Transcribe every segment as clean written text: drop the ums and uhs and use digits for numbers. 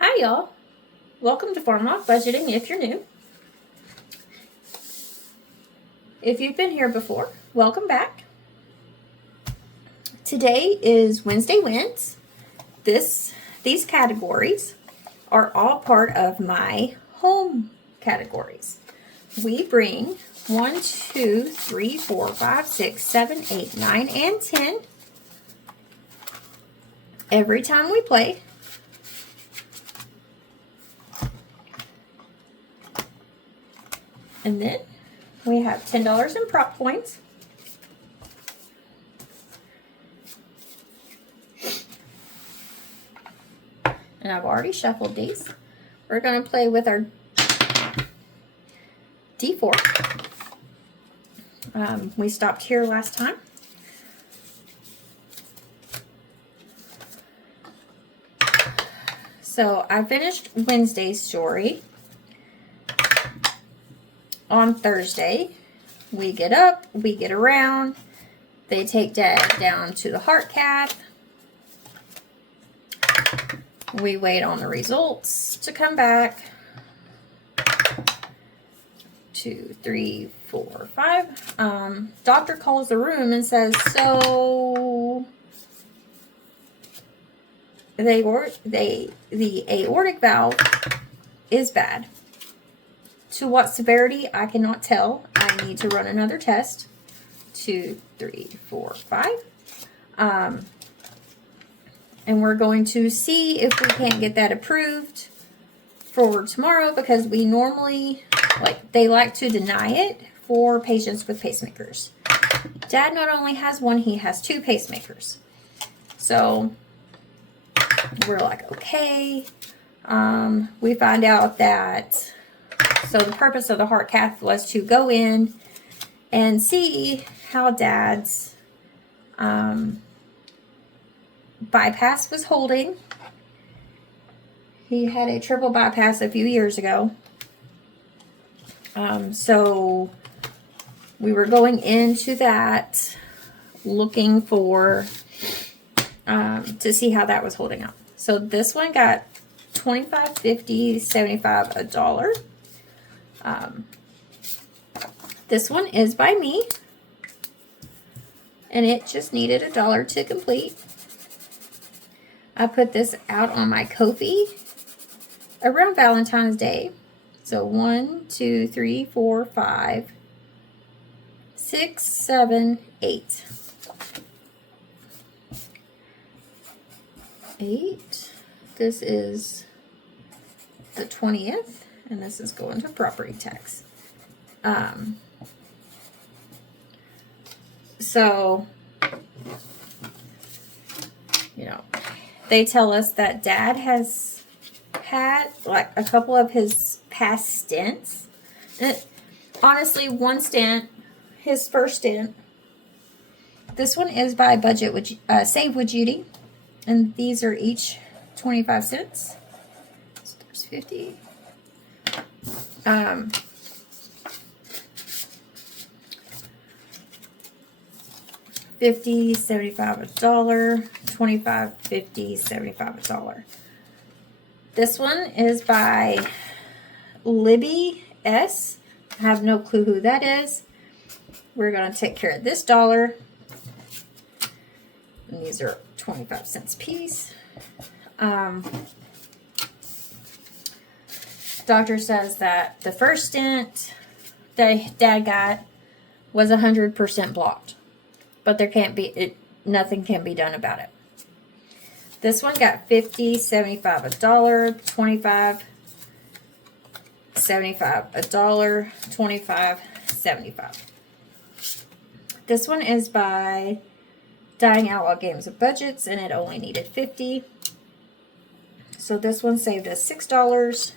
Hi y'all, welcome to Farm Life Budgeting if you're new. If you've been here before, welcome back. Today is Wednesday Wins. These categories are all part of my home categories. We bring 1, 2, 3, 4, 5, 6, 7, 8, 9, and 10 every time we play. And then we have $10 in prop points. And I've already shuffled these. We're going to play with our D4. We stopped here last time. So I finished Wednesday's story. On Thursday, we get up, we get around. They take Dad down to the heart cath. We wait on the results to come back. 2, 3, 4, 5. Doctor calls the room and says, so the aortic valve is bad. To what severity, I cannot tell. I need to run another test. 2, 3, 4, 5. And we're going to see if we can't get that approved for tomorrow, because we normally, they like to deny it for patients with pacemakers. Dad not only has one, he has 2 pacemakers. So we're like, okay. We find out that, so the purpose of the heart cath was to go in and see how Dad's bypass was holding. He had a triple bypass a few years ago. So we were going into that looking for to see how that was holding up. So this one got $25, $50, $75, $1. This one is by me, and it just needed $1 to complete. I put this out on my Ko-fi around Valentine's Day. So 1, 2, 3, 4, 5, 6, 7, 8. 8. This is the 20th, and this is going to property tax. So, they tell us that Dad has had a couple of his past stents. And honestly, one stent, his first stent. This one is by Budget with Save with Judy, and these are each 25 cents. So there's 50. 50, 75, $1, 25, 50, 75, $1. This one is by Libby S. I have no clue who that is. We're going to take care of this $1. And these are 25 cents a piece. Doctor says that the first stent that Dad got was 100% blocked. But there can't be, nothing can be done about it. This one got 50, 75, $1, 25, 75, $1, 25, 75. This one is by Dying Outlaw Games of Budgets, and it only needed 50. So this one saved us $6.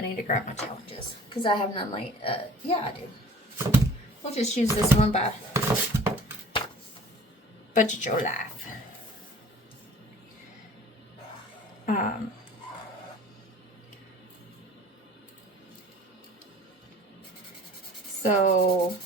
I need to grab my challenges because I have none late. Yeah, I do. We'll just use this one by Budget Your Life. So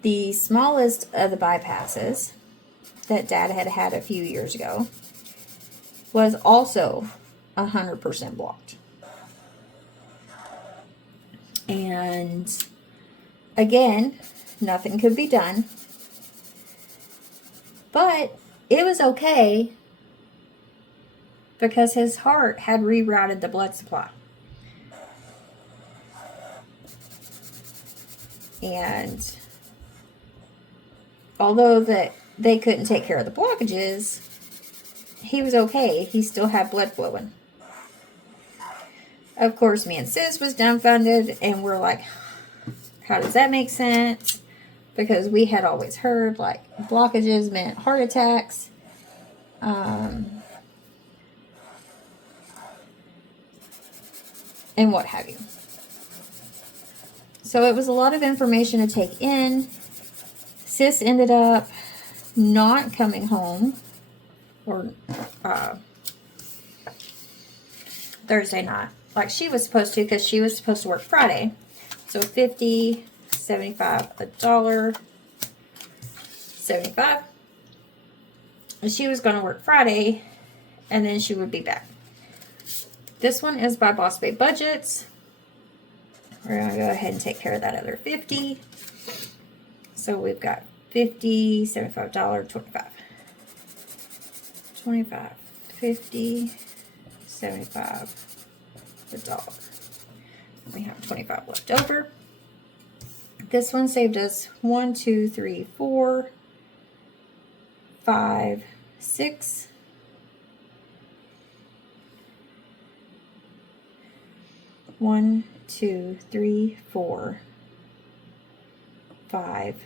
the smallest of the bypasses that Dad had had a few years ago was also 100% blocked. And again, nothing could be done. But it was okay because his heart had rerouted the blood supply. And although that they couldn't take care of the blockages, he was okay. He still had blood flowing. Of course, me and Sis was dumbfounded, and we're like, how does that make sense? Because we had always heard like blockages meant heart attacks. And what have you. So it was a lot of information to take in. Sis ended up not coming home or Thursday night like she was supposed to, because she was supposed to work Friday. So $50, $75, $1, $75. And she was going to work Friday, and then she would be back. This one is by Boss Bay Budgets. We're going to go ahead and take care of that other $50. So we've got $50, $75, $25. $25, $50, $75, $1. We have $25 left over. This one saved us 1, 2, 3, 4, 5, 6. 1, 2, 3, 4, 5,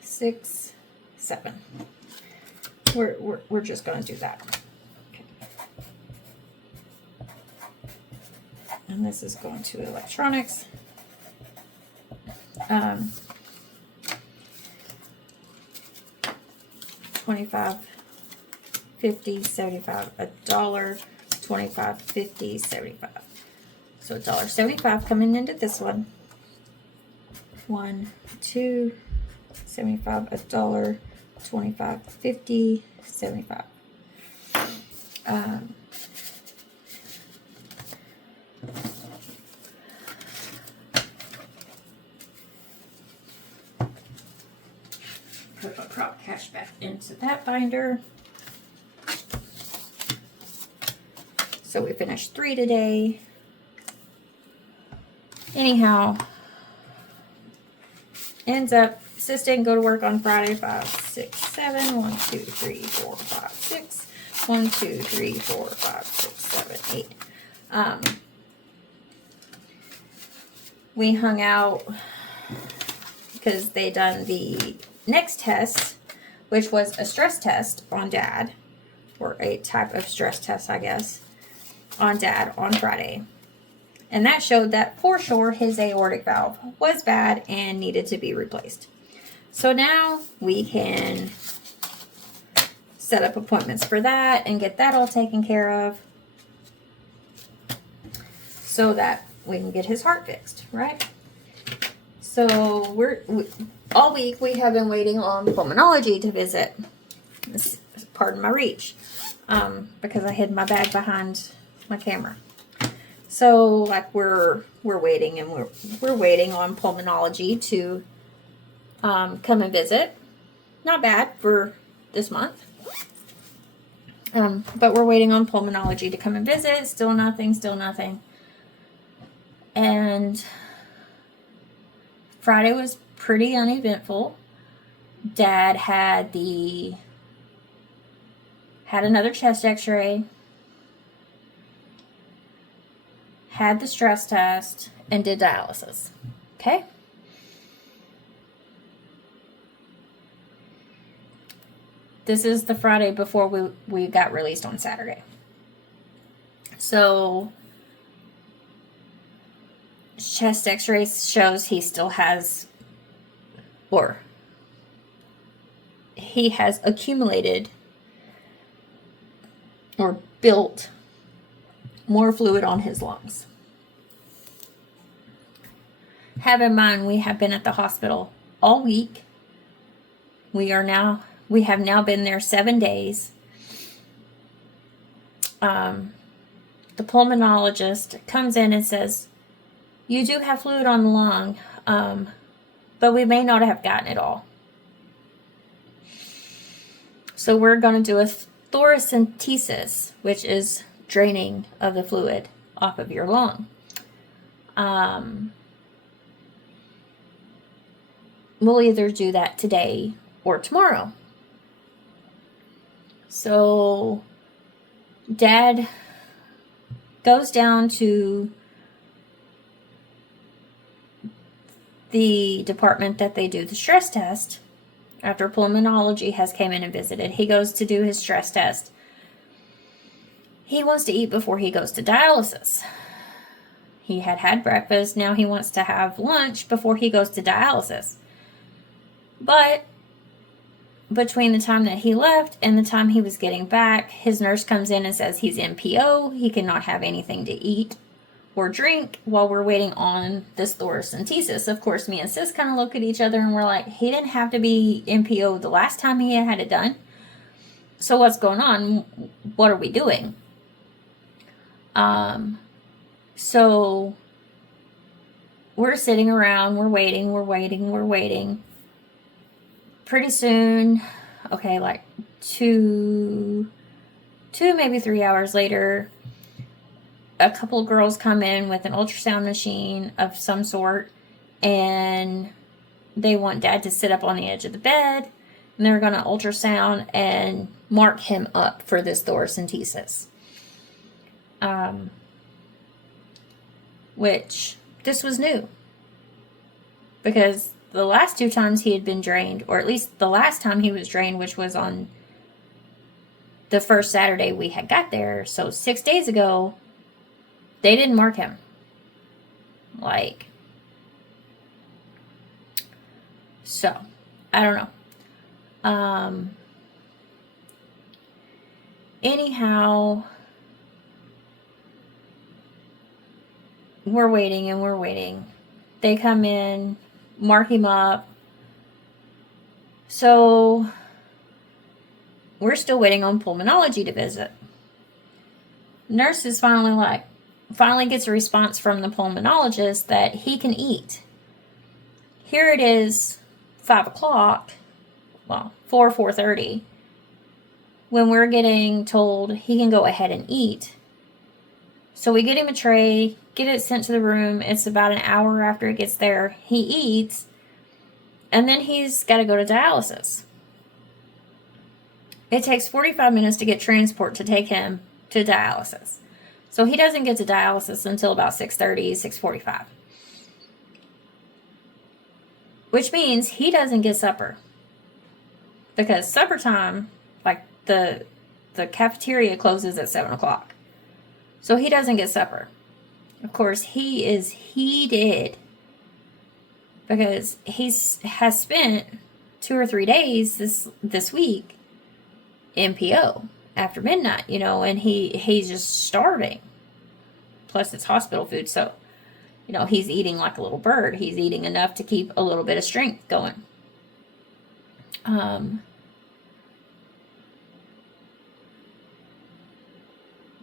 6, 7. We're just going to do that. Okay. And this is going to electronics. 25, 50, 75, $1, 25, 50, 75. So $1.75 coming into this one. 1, 2, 75, $1, 25, 50, 75. Put my prop cash back into that binder. So we finished 3 today. Anyhow, ends up, Sis didn't go to work on Friday. 5, 6, 7. 1, 2, 3, 4, 5, 6. 1, 2, 3, 4, 5, 6, 7, 8. We hung out because they done the next test, which was a stress test on Dad, or a type of stress test, I guess, on Dad on Friday. And that showed that for sure his aortic valve was bad and needed to be replaced. So now we can set up appointments for that and get that all taken care of so that we can get his heart fixed, right? So all week we have been waiting on pulmonology to visit. Pardon my reach, because I hid my bag behind my camera. So like we're waiting, and we're waiting on pulmonology to come and visit. Not bad for this month. But we're waiting on pulmonology to come and visit. Still nothing. And Friday was pretty uneventful. Dad had another chest x-ray, had the stress test, and did dialysis. Okay? This is the Friday before we got released on Saturday. So chest x-ray shows he still has, or he has accumulated or built more fluid on his lungs. Have in mind, we have been at the hospital all week. We have now been there 7 days. The pulmonologist comes in and says, you do have fluid on the lung, but we may not have gotten it all. So we're going to do a thoracentesis, which is draining of the fluid off of your lung. We'll either do that today or tomorrow. So Dad goes down to the department that they do the stress test. After pulmonology has came in and visited, he goes to do his stress test. He wants to eat before he goes to dialysis. He had breakfast. Now he wants to have lunch before he goes to dialysis. But between the time that he left and the time he was getting back, his nurse comes in and says he's NPO. He cannot have anything to eat or drink while we're waiting on this thoracentesis. Of course, me and Sis kind of look at each other and we're like, he didn't have to be NPO the last time he had it done. So what's going on? What are we doing? So we're sitting around, we're waiting. Pretty soon, okay, like two, maybe 3 hours later, a couple of girls come in with an ultrasound machine of some sort, and they want Dad to sit up on the edge of the bed, and they're going to ultrasound and mark him up for this thoracentesis. Which, this was new. Because the last 2 times he had been drained, or at least the last time he was drained, which was on the first Saturday we had got there, so 6 days ago, they didn't mark him. So, I don't know. Anyhow, we're waiting. They come in, mark him up. So, we're still waiting on pulmonology to visit. Nurse is finally gets a response from the pulmonologist that he can eat. Here it is, 5 o'clock, 4:30, when we're getting told he can go ahead and eat. So we get him a tray, get it sent to the room. It's about an hour after it gets there. He eats, and then he's got to go to dialysis. It takes 45 minutes to get transport to take him to dialysis. So he doesn't get to dialysis until about 6:30, 6:45. Which means he doesn't get supper. Because supper time, the cafeteria closes at 7 o'clock. So he doesn't get supper. Of course, he is heated. Because he has spent 2 or 3 days this week NPO after midnight, and he's just starving. Plus it's hospital food, so, he's eating like a little bird. He's eating enough to keep a little bit of strength going.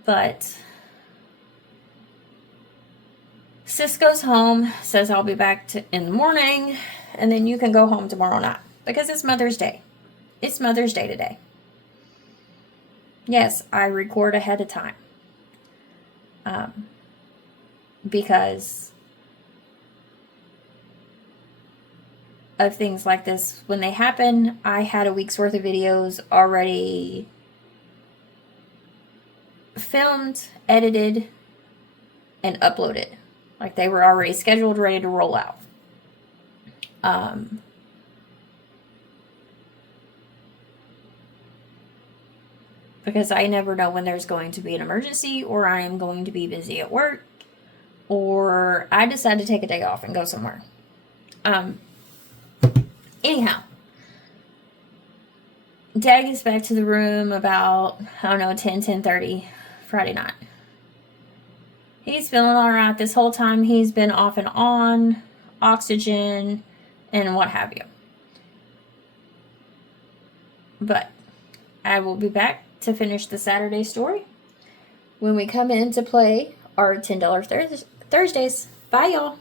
But Sis goes home, says I'll be back in the morning, and then you can go home tomorrow night. Because it's Mother's Day. It's Mother's Day today. Yes, I record ahead of time. Because of things like this. When they happen, I had a week's worth of videos already filmed, edited, and uploaded. They were already scheduled, ready to roll out. Because I never know when there's going to be an emergency, or I am going to be busy at work, or I decide to take a day off and go somewhere. Anyhow, Dad gets back to the room about, 10:30 Friday night. He's feeling all right this whole time. He's been off and on oxygen and what have you. But I will be back to finish the Saturday story when we come in to play our $10 Thursdays. Bye, y'all.